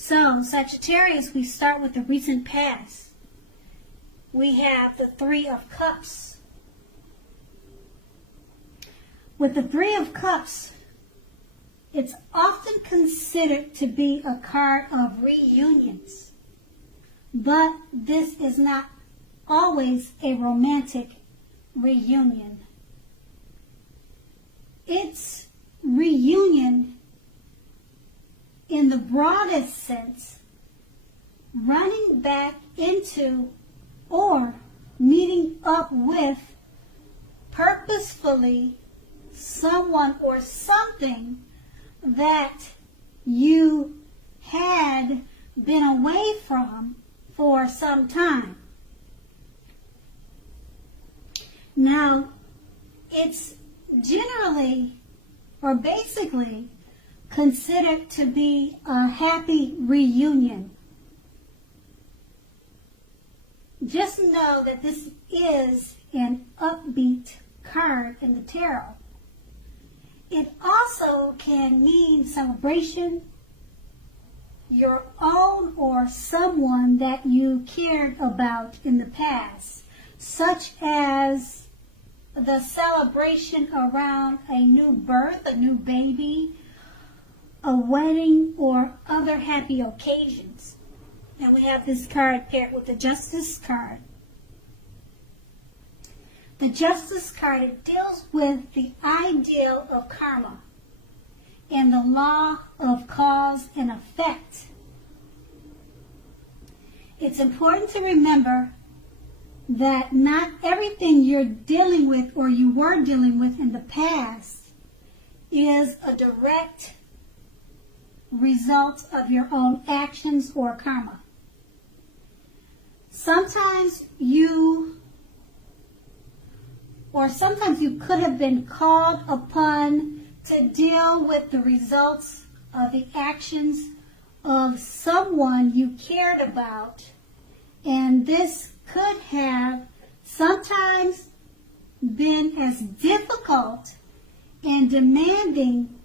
So, Sagittarius, we start with the recent past. We have the Three of Cups. With the Three of Cups, it's often considered to be a card of reunions. But this is not always a romantic reunion. It's reunion in the broadest sense, running back into or meeting up with purposefully someone or something that you had been away from for some time. Now, it's generally or basically considered to be a happy reunion. Just know that this is an upbeat card in the tarot. It also can mean celebration, your own or someone that you cared about in the past, such as the celebration around a new birth, a new baby, a wedding, or other happy occasions. And we have this card paired with the Justice card. The Justice card, it deals with the ideal of karma and the law of cause and effect. It's important to remember that not everything you're dealing with or you were dealing with in the past is a direct result of your own actions or karma. Sometimes you could have been called upon to deal with the results of the actions of someone you cared about, and this could have sometimes been as difficult and demanding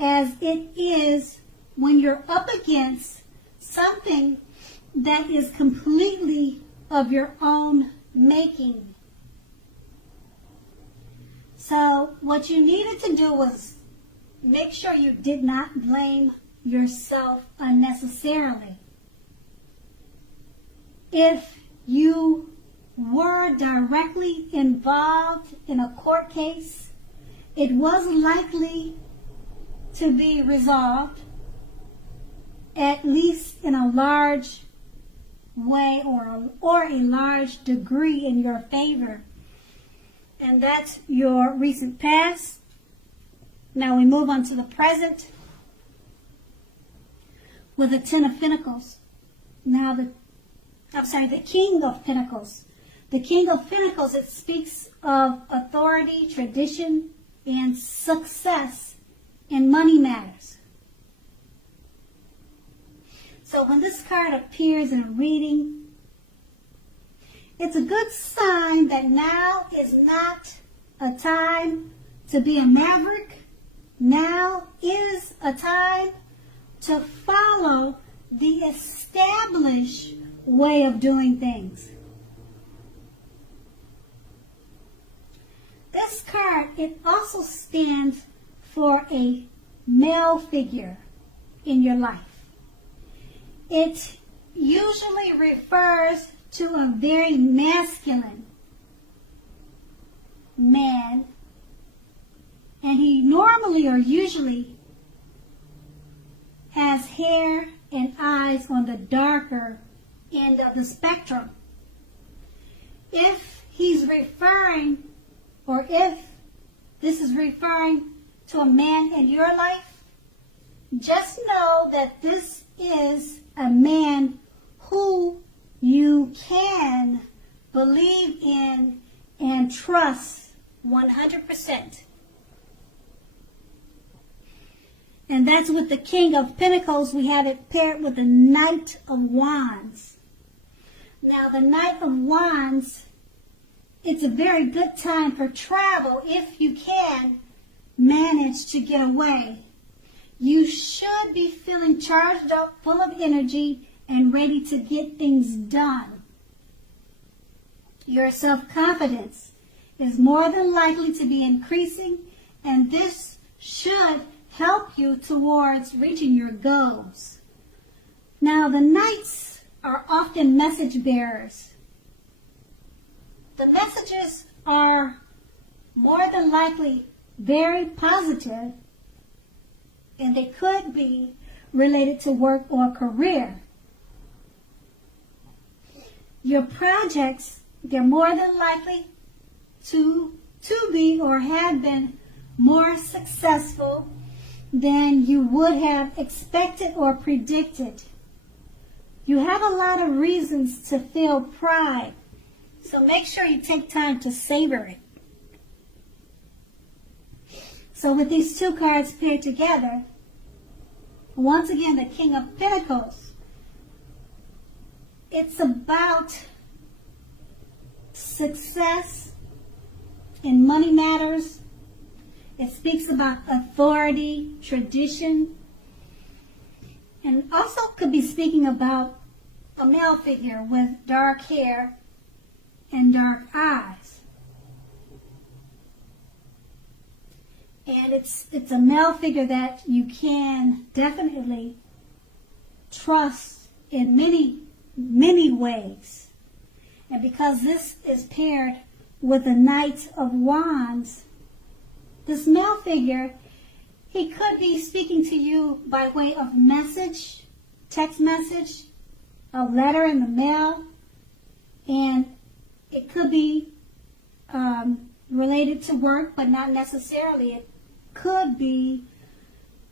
as it is when you're up against something that is completely of your own making. So what you needed to do was make sure you did not blame yourself unnecessarily. If you were directly involved in a court case, it was likely to be resolved, at least in a large way or a large degree in your favor. And that's your recent past. Now we move on to the present with the Ten of Pentacles. Now the King of Pentacles. The King of Pentacles, it speaks of authority, tradition, and success in money matters. So when this card appears in a reading, it's a good sign that now is not a time to be a maverick. Now is a time to follow the established way of doing things. This card, it also stands for a male figure in your life. It usually refers to a very masculine man, and he normally or usually has hair and eyes on the darker end of the spectrum. If he's referring, or if this is referring to a man in your life, just know that this is a man who you can believe in and trust 100%. And that's with the King of Pentacles. We have it paired with the Knight of Wands. Now, the Knight of Wands, it's a very good time for travel if you can manage to get away. You should be feeling charged up, full of energy, and ready to get things done. Your self-confidence is more than likely to be increasing, and this should help you towards reaching your goals. Now, the Knights are often message bearers. The messages are more than likely very positive, and they could be related to work or career. Your projects, they're more than likely to be or have been more successful than you would have expected or predicted. You have a lot of reasons to feel pride, so make sure you take time to savor it. So with these two cards paired together, once again, the King of Pentacles, it's about success in money matters. It speaks about authority, tradition, and also could be speaking about a male figure with dark hair and dark eyes. And it's a male figure that you can definitely trust in many, many ways. And because this is paired with the Knight of Wands, this male figure, he could be speaking to you by way of message, text message, a letter in the mail, and it could be related to work, but not necessarily. It could be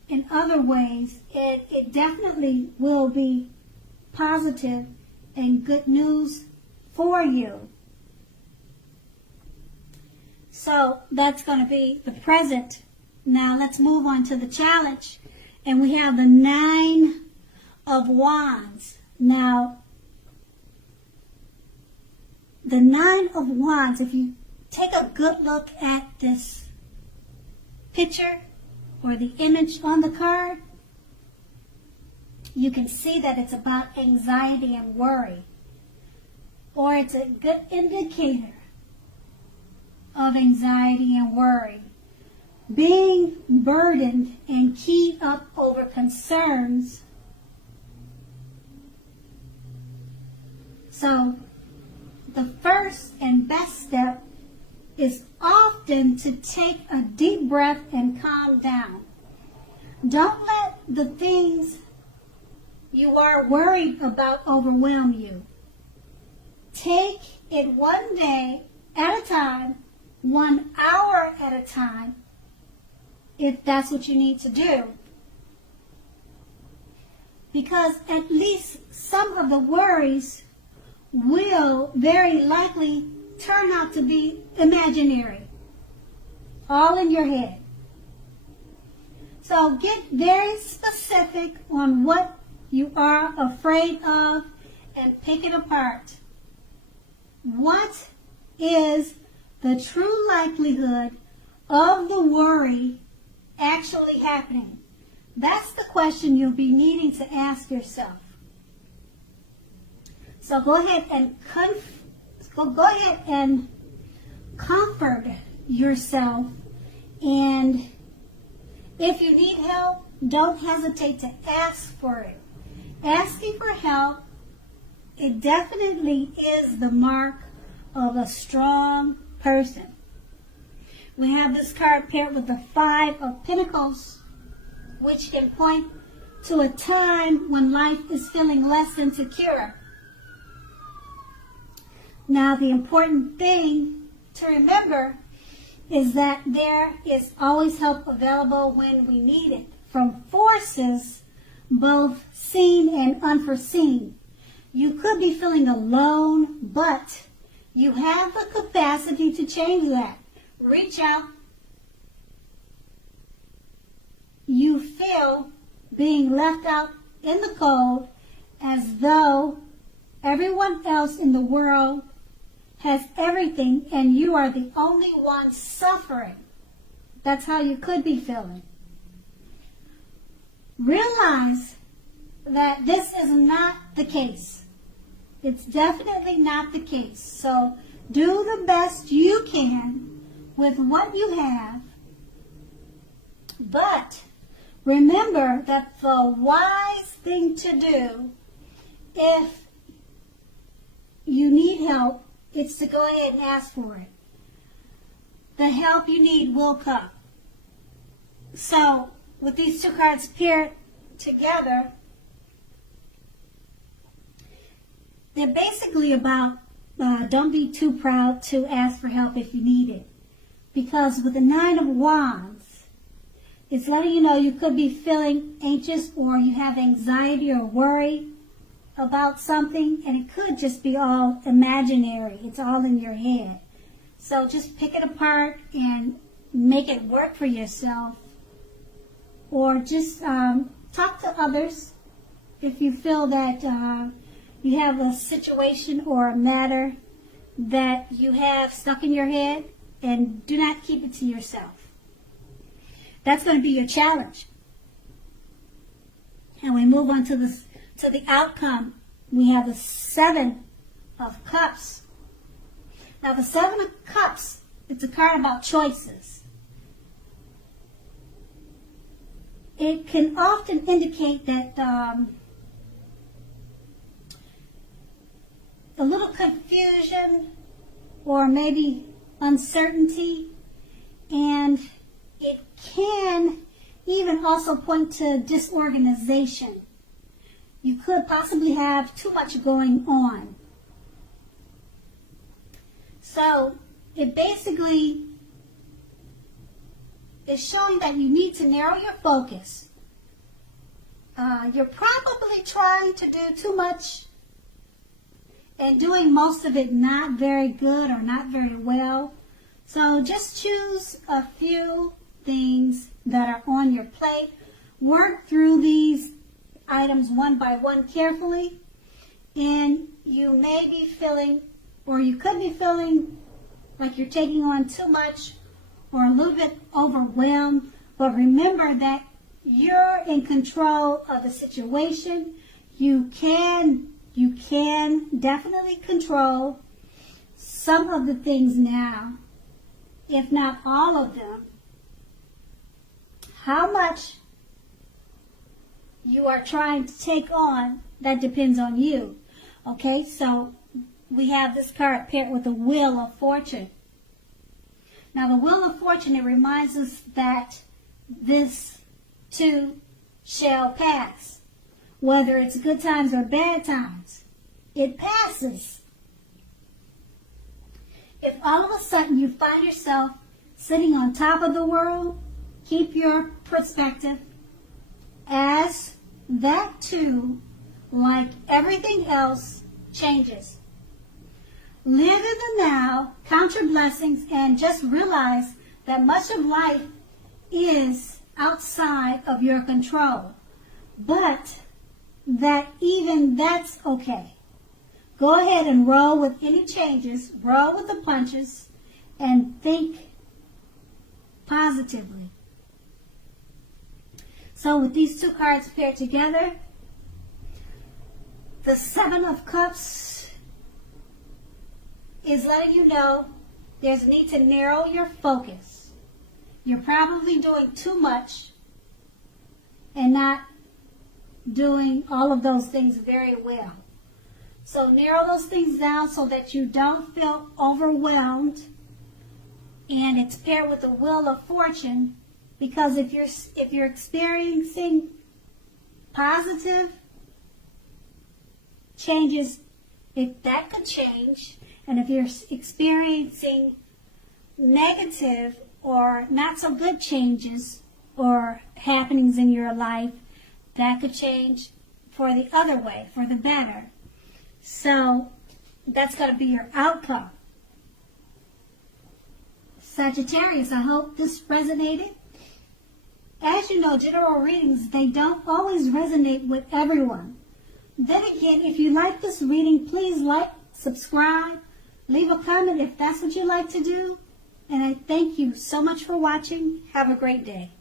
in other ways. It definitely will be positive and good news for you. So that's going to be the present. Now let's move on to the challenge. And we have the 9 of Wands. Now, the 9 of Wands, if you take a good look at this picture or the image on the card, you can see that it's about anxiety and worry. Or it's a good indicator of anxiety and worry. Being burdened and keyed up over concerns. So, the first and best step is often to take a deep breath and calm down. Don't let the things you are worried about overwhelm you. Take it one day at a time, 1 hour at a time, if that's what you need to do. Because at least some of the worries will very likely turn out to be imaginary, all in your head. So get very specific on what you are afraid of and pick it apart. What is the true likelihood of the worry actually happening? That's the question you'll be needing to ask yourself. So go ahead and comfort yourself, and if you need help, don't hesitate to ask for it. Asking for help, it definitely is the mark of a strong person. We have this card paired with the 5 of Pentacles, which can point to a time when life is feeling less than secure. Now, the important thing to remember is that there is always help available when we need it, from forces both seen and unforeseen. You could be feeling alone, but you have the capacity to change that. Reach out. You feel being left out in the cold as though everyone else in the world has everything and you are the only one suffering. That's how you could be feeling. realize that this is not the case. It's definitely not the case. So do the best you can with what you have. But remember that the wise thing to do, if you need help, it's to go ahead and ask for it. The help you need will come. So with these two cards paired together, they're basically about don't be too proud to ask for help if you need it. Because with the Nine of Wands, it's letting you know you could be feeling anxious or you have anxiety or worry about something, and it could just be all imaginary. It's all in your head. So just pick it apart and make it work for yourself. Or just talk to others if you feel that you have a situation or a matter that you have stuck in your head, and do not keep it to yourself. That's going to be your challenge. And we move on to the outcome. We have the Seven of Cups. Now the Seven of Cups, it's a card about choices. It can often indicate that a little confusion or maybe uncertainty, and it can even also point to disorganization. You could possibly have too much going on. So it basically is showing that you need to narrow your focus. You're probably trying to do too much and doing most of it not very good or not very well. So just choose a few things that are on your plate. Work through these items one by one carefully, and you may be feeling, or you could be feeling like you're taking on too much or a little bit overwhelmed. But remember that you're in control of the situation. You can definitely control some of the things now, if not all of them. How much you are trying to take on, that depends on you. Okay, so we have this card paired with the Wheel of Fortune. Now the Wheel of Fortune, it reminds us that this too shall pass. Whether it's good times or bad times, it passes. If all of a sudden you find yourself sitting on top of the world, keep your perspective as that too, like everything else, changes. Live in the now, count your blessings, and just realize that much of life is outside of your control. But that even that's okay. Go ahead and roll with any changes, roll with the punches, and think positively. So with these two cards paired together, the Seven of Cups is letting you know there's a need to narrow your focus. You're probably doing too much and not doing all of those things very well. So narrow those things down so that you don't feel overwhelmed. And it's paired with the Wheel of Fortune, because if you're experiencing positive changes, that could change. And if you're experiencing negative or not so good changes or happenings in your life, that could change for the other way, for the better. So that's going to be your outcome. Sagittarius, I hope this resonated. As you know, general readings, they don't always resonate with everyone. Then again, if you like this reading, please like, subscribe, leave a comment if that's what you like to do. And I thank you so much for watching. Have a great day.